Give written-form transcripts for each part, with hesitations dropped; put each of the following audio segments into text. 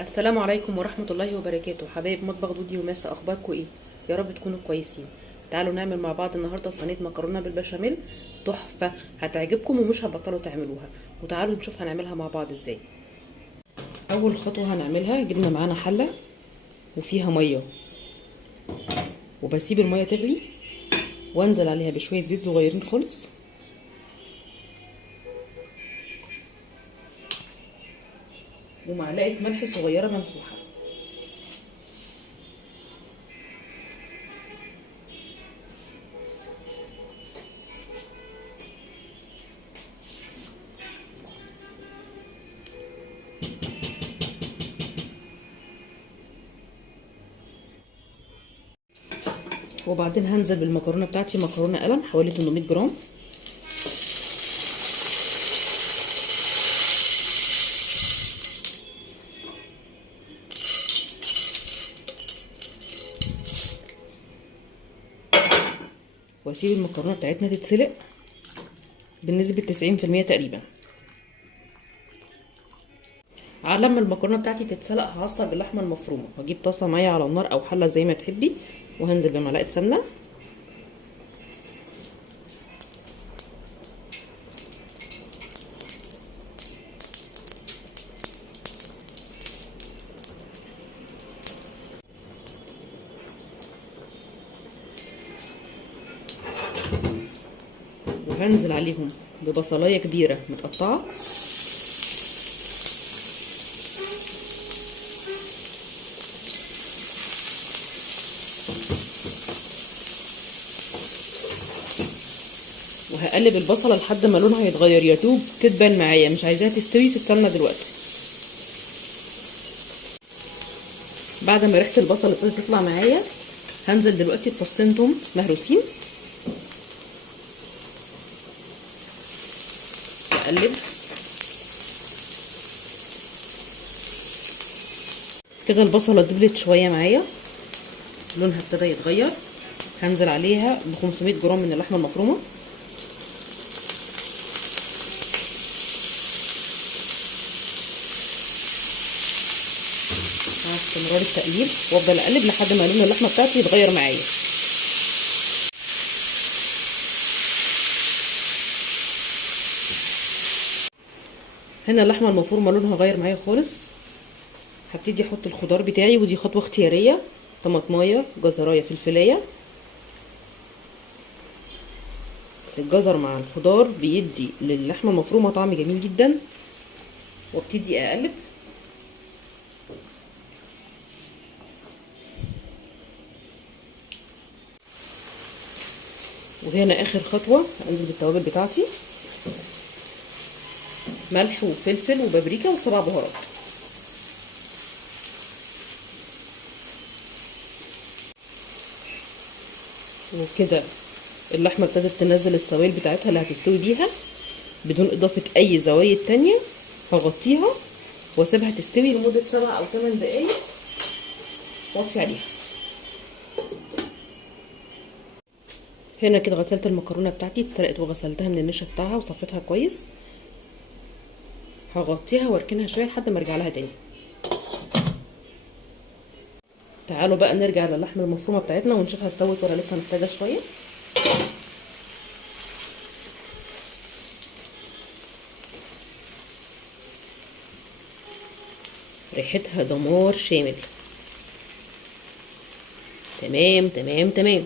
السلام عليكم ورحمة الله وبركاته. حبايب مطبخ دودي وماسة، اخباركم ايه؟ يا رب تكونوا كويسين. تعالوا نعمل مع بعض النهارده صينية مكرونة بالبشاميل تحفة، هتعجبكم ومش هتبطلوا تعملوها. وتعالوا نشوف هنعملها مع بعض ازاي. اول خطوة هنعملها، جبنا معانا حلة وفيها مية، وبسيب المية تغلي وانزل عليها بشوية زيت صغيرين خالص، ومعلقة ملح صغيرة ممسوحة. وبعدين هنزل بالمكرونة بتاعتي، مكرونة قلم حوالي 800 جرام. واسيب المكرونة بتاعتنا تتسلق بنسبة 90% تقريبا. على لما المكرونه بتاعتي تتسلق هعصر باللحمه المفرومه، واجيب طاسه معايا على النار او حله زي ما تحبي، وهنزل بمعلقه سمنه، وهنزل عليهم ببصلايه كبيره متقطعه، وهقلب البصله لحد ما لونها يتغير، يا دوب تدبل معايا، مش عايزاها تستوي في السمنه دلوقتي. بعد ما ريحه البصل ابتدت تطلع معايا، هنزل دلوقتي بفصين توم مهروسين، اقلب كده. البصله دبلت شويه معايا، لونها ابتدى يتغير. هنزل عليها ب 500 جرام من اللحمه المفرومه، مع استمرار التقليب، وافضل اقلب لحد ما لون اللحمه بتاعتي يتغير معايا. هنا اللحمه المفرومه لونها غير معايا خالص. هبتدي احط الخضار بتاعي، ودي خطوه اختياريه: طماطمايه، جزرايه، فلفلايه. بس الجزر مع الخضار بيدي للحمه المفرومه طعم جميل جدا. وابتدي اقلب. وهنا اخر خطوه انزل بالتوابل بتاعتي: ملح وفلفل وبابريكا وسبع بهارات. وكده اللحمه ابتدت تنزل السوائل بتاعتها اللي هتستوي بيها بدون اضافه اي زوايد تانية. هغطيها واسيبها تستوي لمده 7 أو 8 دقايق واطفي عليها. هنا كده غسلت المكرونه بتاعتي، اتسلقت وغسلتها من النشا بتاعها وصفيتها كويس. هغطيها واركنها شويه لحد ما ارجع لها تاني. تعالوا بقى نرجع للحمه المفرومه بتاعتنا ونشوفها استوت ولا لسه محتاجه شويه. ريحتها دمار شامل. تمام تمام تمام.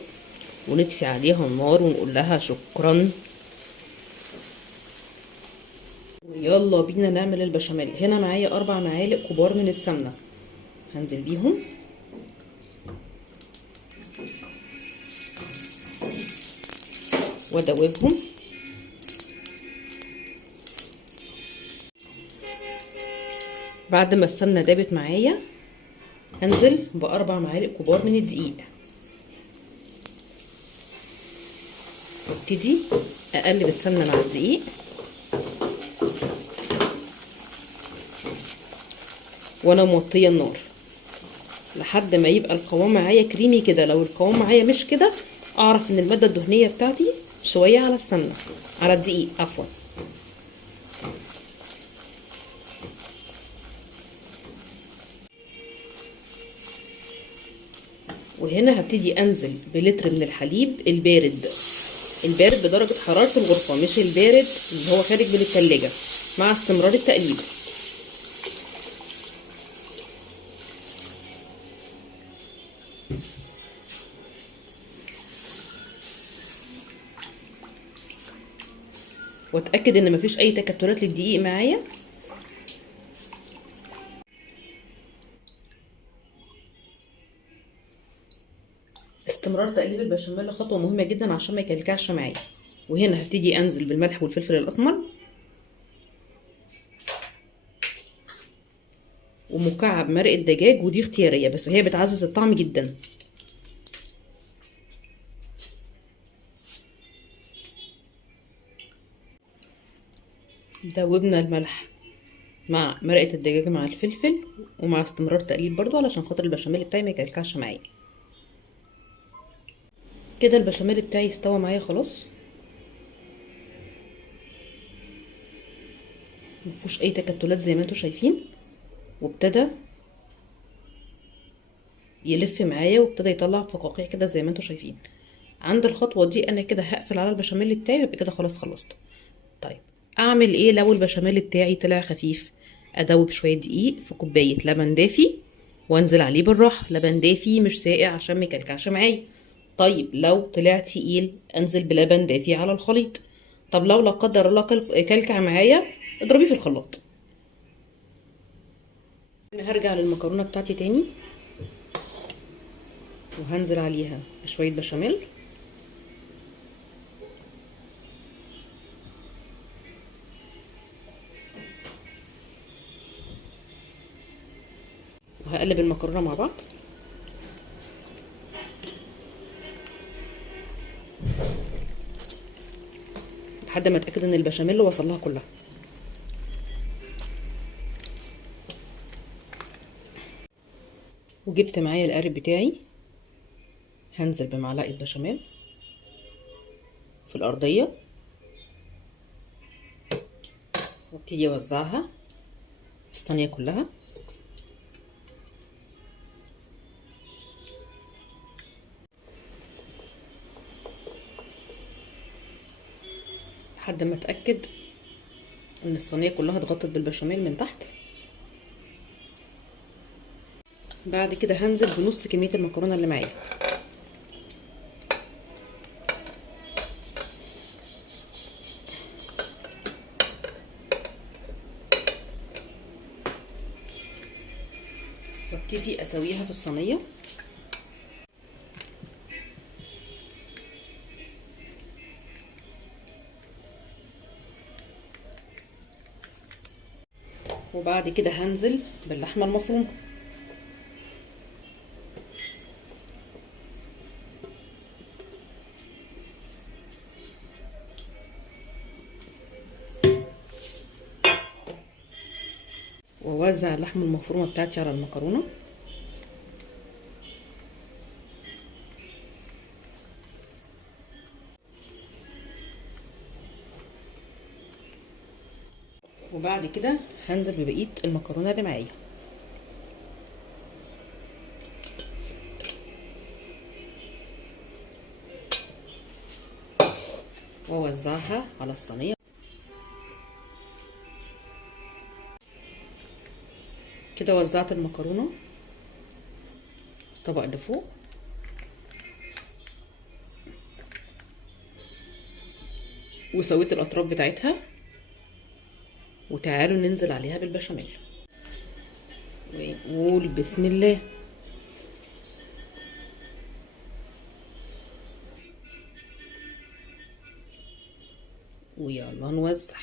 ونطفي عليها النار ونقول لها شكرا. يلا بينا نعمل البشاميل. هنا معايا 4 معالق كبار من السمنه، هنزل بيهم وادوبهم. بعد ما السمنه دابت معايا، هنزل ب4 معالق كبار من الدقيق، وابتدي اقلب السمنه مع الدقيق وانا موطيه النار لحد ما يبقى القوام معايا كريمي كده. لو القوام معايا مش كده، اعرف ان الماده الدهنيه بتاعتي شويه على السمنه، على الدقيق عفوا. وهنا هبتدي انزل بلتر من الحليب البارد، البارد بدرجة حرارة الغرفة، مش البارد اللي هو خارج من التلاجة، مع استمرار التقليب. واتأكد ان مفيش اي تكتلات للدقيق معايا. استمرار تقليب البشاميل خطوة مهمة جدا عشان ما يكلكعش معايا. وهنا هبتدي انزل بالملح والفلفل الاسمر ومكعب مرق الدجاج، ودي اختيارية بس هي بتعزز الطعم جدا. دوبنا الملح مع مرقة الدجاج مع الفلفل، ومع استمرار تقليب برضو علشان خاطر البشاميل بتاعي ما يكلكعش معايا. كده البشاميل بتاعي استوى معايا خلاص، مفيهوش اي تكتلات زي ما انتوا شايفين، وابتدى يلف معايا وابتدى يطلع فقاقيع كده زي ما انتوا شايفين. عند الخطوه دي انا كده هقفل على البشاميل بتاعي، يبقى كده خلاص خلصت. طيب اعمل ايه لو البشاميل بتاعي طلع خفيف؟ ادوب شويه دقيق في كوبايه لبن دافي وانزل عليه بالراحه، لبن دافي مش ساقع عشان ما يكلكعش معايا. طيب لو طلع تقيل انزل بلبن دافي على الخليط. طب لو لا قدر الله كلكع معايا، اضربيه في الخلاط. هرجع للمكرونه بتاعتي تاني وهنزل عليها بشويه بشاميل، وهقلب المكرونه مع بعض لحد ما اتاكد ان البشاميل وصل لها كلها. وجبت معايا القارب بتاعي، هنزل بمعلقه بشاميل في الارضيه وابتدي اوزعها في الصينيه كلها. لحد ما اتاكد ان الصينيه كلها اتغطت بالبشاميل من تحت. بعد كده هنزل بنص كميه المكرونه اللي معايا، وابتدي اسويها في الصينيه. وبعد كده هنزل باللحمه المفرومه، واوزع اللحمه المفرومه بتاعتي على المكرونه. وبعد كده هنزل ببقيه المكرونه اللي معايا، واوزعها على الصينيه. كده وزعت المكرونه الطبق اللي فوق، وسويت الاطراف بتاعتها. وتعالوا ننزل عليها بالبشاميل ونقول بسم الله. ويلا نوزع.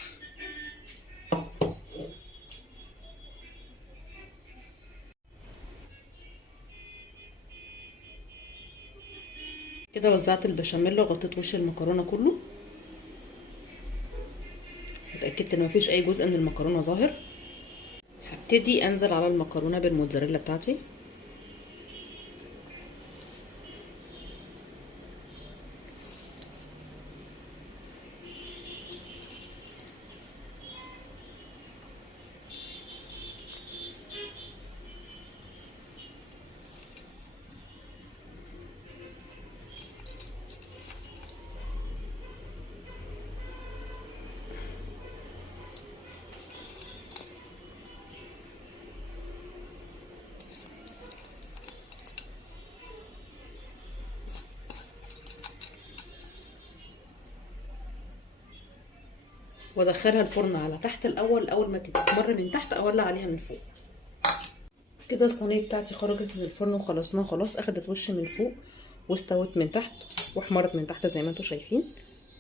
كده وزعت البشاميل وغطيت وش المكرونه كله، اتاكدت ان مفيش اي جزء من المكرونه ظاهر. هبتدي انزل على المكرونه بالموتزاريلا بتاعتي، وادخلها الفرن على تحت الاول. اول ما تتمر من تحت اولع عليها من فوق. كده الصينيه بتاعتي خرجت من الفرن وخلصناها خلاص، اخدت وش من فوق واستوت من تحت واحمرت من تحت زي ما انتم شايفين.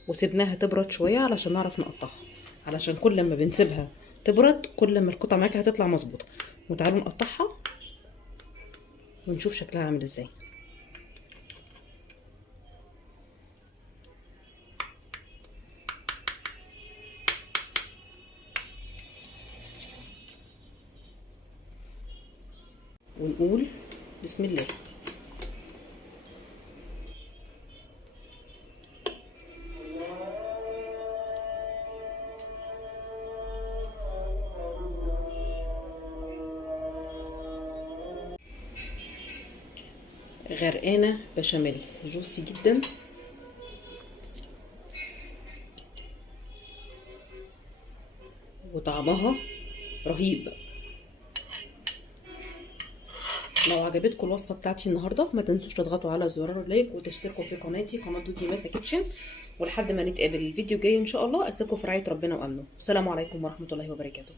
وسيبناها تبرد شويه علشان نعرف نقطعها، علشان كل ما بنسيبها تبرد كل ما القطعه معاكي هتطلع مظبوطه. وتعالوا نقطعها ونشوف شكلها عامل ازاي. ونقول بسم الله. غرقانه بشاميل جوسي جدا وطعمها رهيب. لو عجبتكم الوصفه بتاعتي النهارده ما تنسوش تضغطوا على زرار اللايك وتشتركوا في قناتي قناه دودي ماسه كيتشن. ولحد ما نتقابل الفيديو الجاي ان شاء الله، اسيبكم في رعايه ربنا وامنه. السلام عليكم ورحمه الله وبركاته.